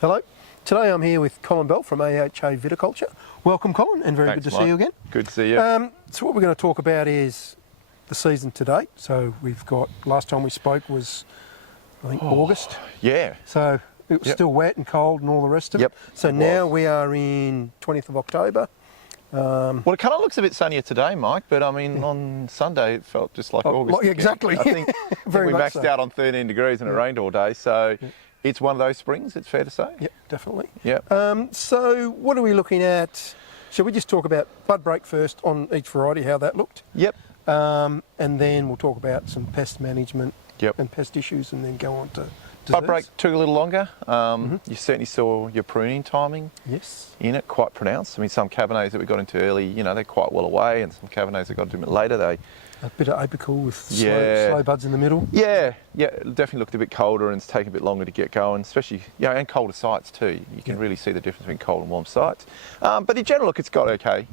Hello. Today I'm here with Colin Bell from AHA Viticulture. Welcome, Colin, and very Thanks, good to Mike. see you again. Good to see you. So what we're going to talk about is the season to date. So we've got, last time we spoke was, I think, August. Yeah. So it was Yep. still wet and cold and all the rest of Yep, it. So it now was. we are in 20th of October. Well, it kind of looks a bit sunnier today, Mike, but I mean, on Sunday it felt just like August. like- exactly. I think Very we much maxed so. out on 13 degrees and it rained all day, so it's one of those springs, it's fair to say. Yep, definitely. Yep. So what are we looking at? Shall we just talk about bud break first on each variety, how that looked? Yep. And then we'll talk about some pest management Yep. and pest issues, and then go on to Bud desserts. break took a little longer. You certainly saw your pruning timing Yes. in it quite pronounced. I mean, some Cabernets that we got into early, you know, they're quite well away, and some Cabernets that got into a bit later, they A bit of apical with Yeah. slow buds in the middle. Yeah, it definitely looked a bit colder and it's taken a bit longer to get going, especially, and colder sites too. You can really see the difference between cold and warm sites. But in general, look, it's got okay.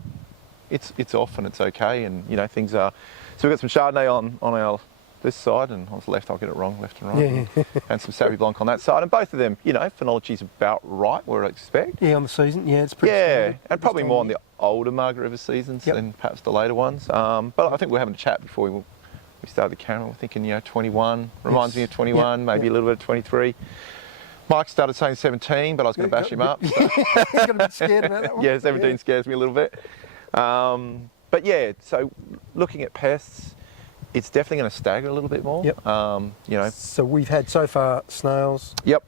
It's off and it's okay, and things are. So we've got some Chardonnay on our this side, and on the left, I'll get it wrong, left and right, Yeah. and some Savvy Blanc on that side, and both of them, phenology's about right where I expect. Yeah, on the season. Yeah, it's pretty Yeah, standard. and probably Just more on the older Margaret River seasons Yep. than perhaps the later ones. But I think we're having a chat before we started the camera. We're thinking, 21 reminds me of 21, Yep. maybe Yep. a little bit of 23. Mike started saying 17, but I was going to bash him up. So. You got a bit scared about that one? Yeah, 17 scares me a little bit. But yeah, so looking at pests, it's definitely going to stagger a little bit more. Yep. So we've had so far snails. Yep.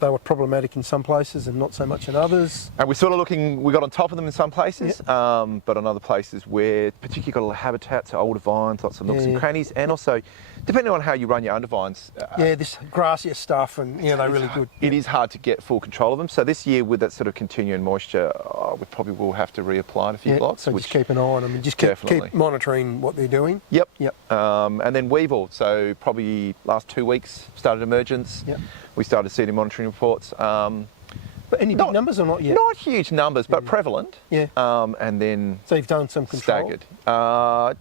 They were problematic in some places and not so much in others. And we're sort of looking, we got on top of them in some places, but on other places where particularly got a lot of habitats, so older vines, lots of nooks and crannies, and also depending on how you run your undervines. This grassier stuff, and they're really good. It is hard to get full control of them. So this year with that sort of continuing moisture, we probably will have to reapply in a few blocks. So just keep an eye on them and just keep monitoring what they're doing. Yep. Yep. And then weevil. So probably last 2 weeks started emergence. Yep. We started seeing monitoring reports. But any big numbers or not yet? Not huge numbers, but prevalent. Yeah. And then So you've done some control? staggered.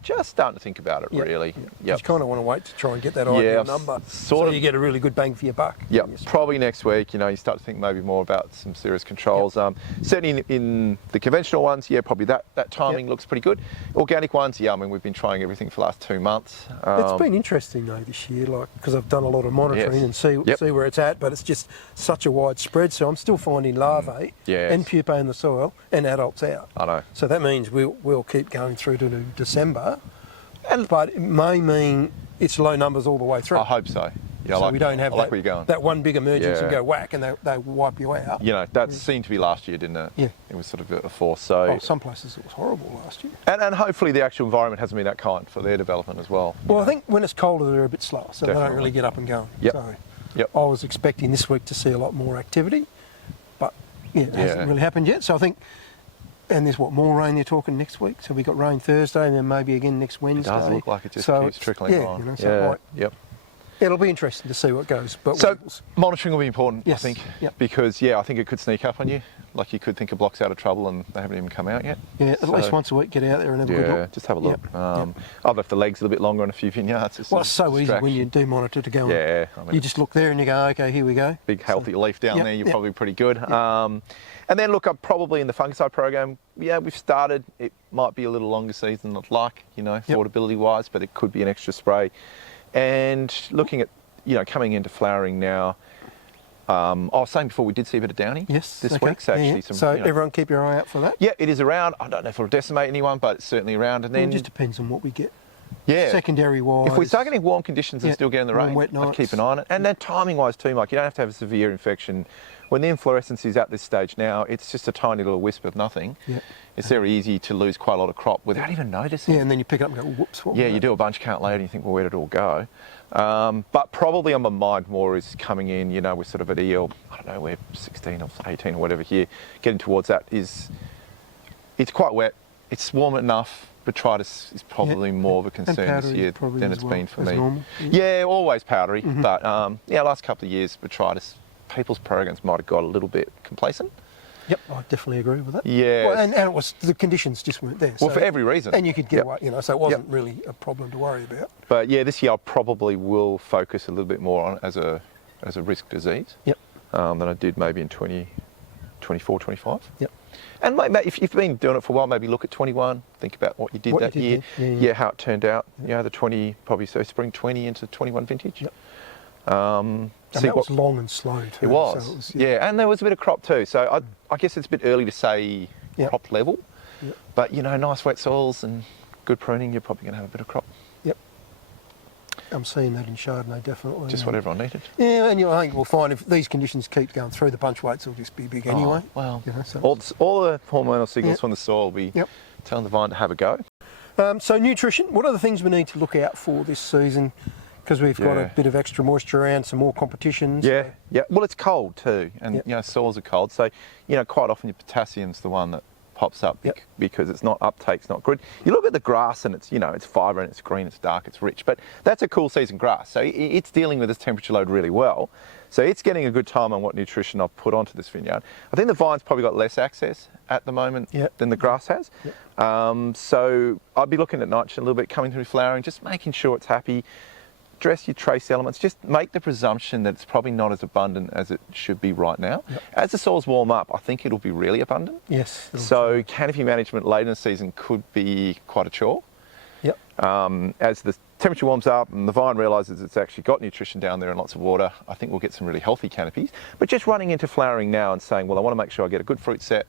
Just starting to think about it, really. You kind of want to wait to try and get that ideal number, so you get a really good bang for your buck. Yeah, probably next week, you start to think maybe more about some serious controls. Certainly in the conventional ones, probably that timing looks pretty good. Organic ones, I mean, we've been trying everything for the last 2 months. It's been interesting though this year, because I've done a lot of monitoring and see where it's at, but it's just such a wide spread, so I'm still finding larvae and pupae in the soil and adults out. I know. So that means we'll keep going through to December, but it may mean it's low numbers all the way through. I hope so. Yeah, so we don't have where you're going. that one big emergence and go whack and they wipe you out. That seemed to be last year, didn't it? Yeah. It was sort of a force. So some places it was horrible last year. And hopefully the actual environment hasn't been that kind for their development as well. Well, I think when it's colder they're a bit slower, so they don't really get up and going. Yep. So Yep. I was expecting this week to see a lot more activity, but it hasn't really happened yet. So I think, and there's more rain they're talking next week. So we got rain Thursday and then maybe again next Wednesday. It does look like it just keeps trickling on. It'll be interesting to see what goes. But so monitoring will be important, I think, because I think it could sneak up on you. Like you could think a block's out of trouble and they haven't even come out yet. Yeah, at least once a week, get out there and have a good look. Just have a look. I've left the legs a little bit longer on a few vineyards. It's so easy when you do monitor to go. Yeah, I mean, you just look there and you go, okay, here we go. Big healthy leaf down there. You're probably pretty good. And then look, I'm probably in the fungicide program. We've started. It might be a little longer season than I'd like, affordability wise, but it could be an extra spray. And looking at, coming into flowering now. I was saying before we did see a bit of downy this week. So actually, so everyone keep your eye out for that. Yeah, it is around. I don't know if it'll decimate anyone, but it's certainly around. And then it just depends on what we get. Yeah. Secondary wise. If we start getting warm conditions and still getting the rain, wet nights. I'd keep an eye on it. And then timing wise too, Mike, you don't have to have a severe infection. When the inflorescence is at this stage now, it's just a tiny little wisp of nothing. Yeah. It's very easy to lose quite a lot of crop without even noticing. Yeah, and then you pick it up and go, whoops, what was that? You do a bunch count later and you think, well, where did it all go? But probably on my mind more is coming in, we're sort of at EL, I don't know, we're 16 or 18 or whatever here, getting towards that it's quite wet, it's warm enough, botrytis is probably more of a concern this year than it's been for me. Normal. Yeah, always powdery, but last couple of years, botrytis, people's programs might have got a little bit complacent. Yep, I definitely agree with that. Yeah. Well, and it was, the conditions just weren't there. Well, for every reason. And you could get away, so it wasn't really a problem to worry about. But yeah, this year I probably will focus a little bit more on it as a risk disease. Yep. than I did maybe in 24, 25. Yep. And mate, if you've been doing it for a while, maybe look at 21, think about what you did that year, yeah, how it turned out. You know, the 20, probably so spring 20 into 21 vintage. Yep. And that was long and slow too. It was, so it was yeah, and there was a bit of crop too. So I guess it's a bit early to say Yep. crop level, Yep. but you know, nice wet soils and good pruning, you're probably going to have a bit of crop. Yep. I'm seeing that in Chardonnay, definitely. Just what everyone needed. Yeah, and I think we'll find if these conditions keep going through, the bunch weights will just be big anyway. Oh, well, you know, so all the hormonal signals Yep. from the soil will be Yep. telling the vine to have a go. So nutrition, what are the things we need to look out for this season? Because we've got a Yeah. bit of extra moisture around, some more competitions. Yeah, yeah. Well, it's cold too, and Yep. you know, soils are cold. So, you know, quite often your potassium's the one that pops up Yep. because it's not uptake's not good. You look at the grass and it's, you know, it's vibrant, it's green, it's dark, it's rich, but that's a cool season grass. So it's dealing with this temperature load really well. So it's getting a good time on what nutrition I've put onto this vineyard. I think the vine's probably got less access at the moment Yep. than the grass has. Yep. So I'd be looking at nitrogen a little bit coming through flowering, just making sure it's happy. Dress your trace elements, just make the presumption that it's probably not as abundant as it should be right now. Yep. As the soils warm up, I think it'll be really abundant. Yes. So canopy management late in the season could be quite a chore. Yep. As the temperature warms up and the vine realises it's actually got nutrition down there and lots of water, I think we'll get some really healthy canopies. But just running into flowering now and saying, well, I want to make sure I get a good fruit set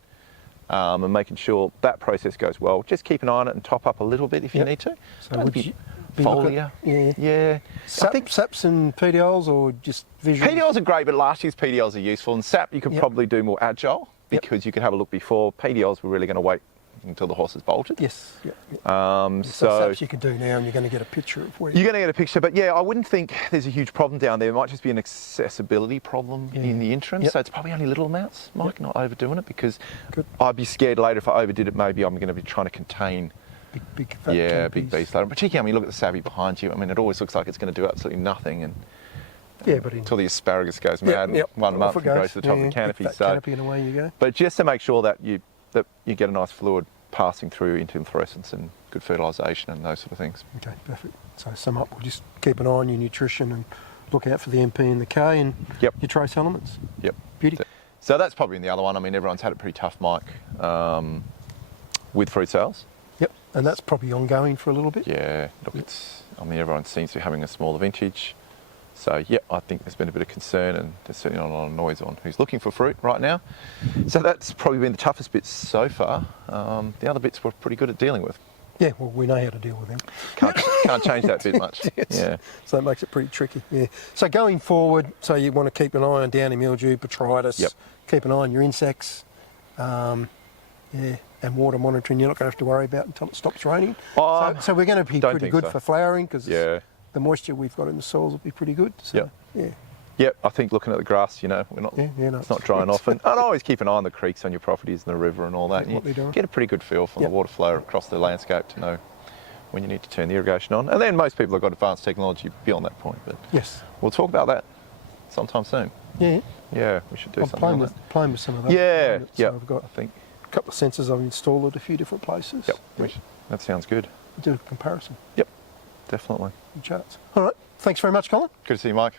and making sure that process goes well. Just keep an eye on it and top up a little bit if you Yep. need to. So Don't would be you be looking- foliar. Yeah. Yeah. I think Saps and PDLs or just visual? PDLs are great, but last year's PDLs are useful. And SAP, you could Yep. probably do more agile Yep. because you could have a look before. PDLs, we're really going to wait until the horse is bolted. Yes. Yep. Yep. So Saps you could do now, and you're going to get a picture of where you're going to get a picture, but yeah, I wouldn't think there's a huge problem down there. It might just be an accessibility problem Yeah. in the entrance. Yep. So it's probably only little amounts, Mike, not overdoing it, because Good. I'd be scared later if I overdid it. Maybe I'm going to be trying to contain, big fat big canopies. beast later. Particularly, I mean, look at the savvy behind you. I mean, it always looks like it's going to do absolutely nothing, and Yeah, but until the asparagus goes mad in 1 month and goes to the top of the canopy. Big fat So, canopy and away you go. but just to make sure that you get a nice fluid passing through into inflorescence and good fertilisation and those sort of things. Okay, perfect. So sum up, we'll just keep an eye on your nutrition and look out for the MP and the K and Yep. your trace elements. Yep. Beauty. So that's probably the other one. I mean, everyone's had it pretty tough, Mike, with fruit sales. Yep, and that's probably ongoing for a little bit. Yeah, look, I mean, everyone seems to be having a smaller vintage. So, yeah, I think there's been a bit of concern and there's certainly not a lot of noise on who's looking for fruit right now. So that's probably been the toughest bits so far. The other bits we're pretty good at dealing with. Yeah, well, we know how to deal with them. Can't change that bit much. Yes. Yeah. So that makes it pretty tricky. Yeah. So going forward, so you want to keep an eye on downy mildew, botrytis. Yep. Keep an eye on your insects. Yeah, and water monitoring. You're not going to have to worry about until it stops raining. So we're going to be don't pretty think good so. for flowering because Yeah. the moisture we've got in the soils will be pretty good. So, Yep. Yeah. Yep, I think looking at the grass, you know, we're not, No, it's not drying off. And always keep an eye on the creeks on your properties and the river and all that. What they're doing. Get a pretty good feel from Yep. the water flow across the landscape to know when you need to turn the irrigation on. And then most people have got advanced technology beyond that point. But Yes. we'll talk about that sometime soon. Yeah. Yeah, we should do I'm something on playing with some of that. that. Yeah, So yeah. I've got I think. a couple of sensors I've installed at a few different places. Yep. That sounds good. Do a comparison Yep, definitely. and charts. All right. Thanks very much, Colin. Good to see you, Mike.